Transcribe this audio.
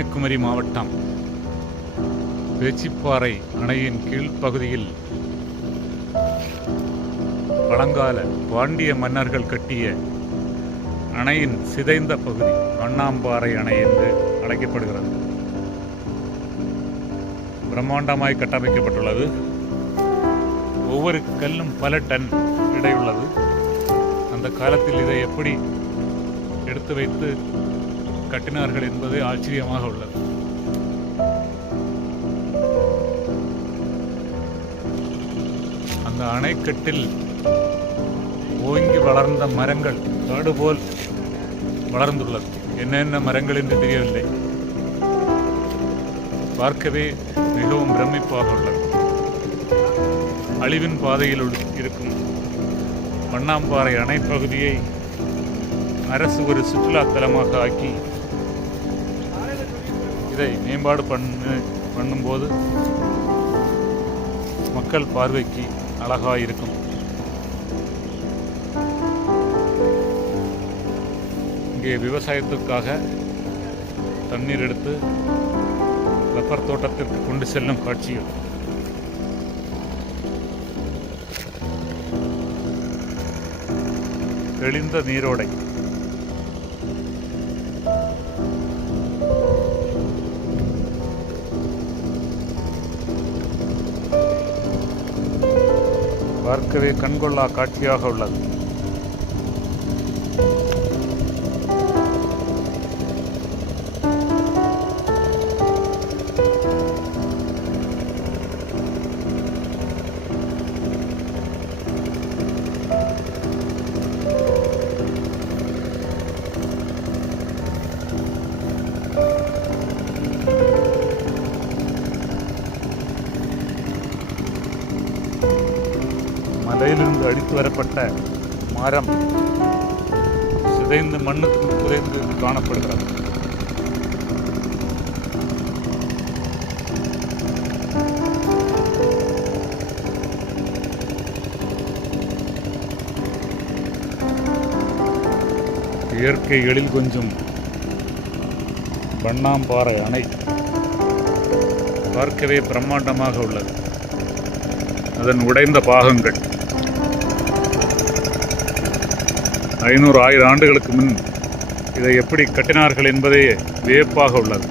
கன்னியாகுமரி மாவட்டம் பேச்சிப்பாறை அணையின் கீழ்ப்பகுதியில் பழங்கால பாண்டிய மன்னர்கள் கட்டிய அணையின் சிதைந்த பகுதி வண்ணாம்பாறை அணை என்று அழைக்கப்படுகிறது. பிரம்மாண்டமாய் கட்டமைக்கப்பட்டுள்ளது. ஒவ்வொரு கல்லும் பல டன் எடையுள்ளது. அந்த காலத்தில் இதை எப்படி எடுத்து வைத்து கட்டினார்கள் என்பது ஆச்சரியமாக உள்ளது. அந்த அணைக்கட்டில் ஓங்கி வளர்ந்த மரங்கள் காடு போல் வளர்ந்துள்ளது. என்னென்ன மரங்கள் என்று தெரியவில்லை. பார்க்கவே மிகவும் பிரமிப்பாக உள்ளது. அழிவின் பாதையில் இருக்கும் வண்ணாம்பாறை அணை பகுதியை அரசு ஒரு சுற்றுலா தலமாக ஆக்கி இதை மேம்பாடு பண்ணும்போது மக்கள் பார்வைக்கு அழகாக இருக்கும். இங்கே விவசாயத்திற்காக தண்ணீர் எடுத்து ரப்பர் தோட்டத்திற்கு கொண்டு செல்லும் காட்சிகள். தெளிந்த நீரோடை. பார்க்கவே கண்கொள்ளா காட்சியாக உள்ளது. மலையிலிருந்து அடித்து வரப்பட்ட மரம் சிதைந்து மண்ணுக்கு புதைந்து காணப்படுகிறது. இயற்கை எழில் கொஞ்சம் வண்ணாம்பாறை அணை பார்க்கவே பிரம்மாண்டமாக உள்ளது. அதன் உடைந்த பாகங்கள் 500-1000 ஆண்டுகளுக்கு முன் இதை எப்படி கட்டினார்கள் என்பதே வியப்பாக உள்ளது.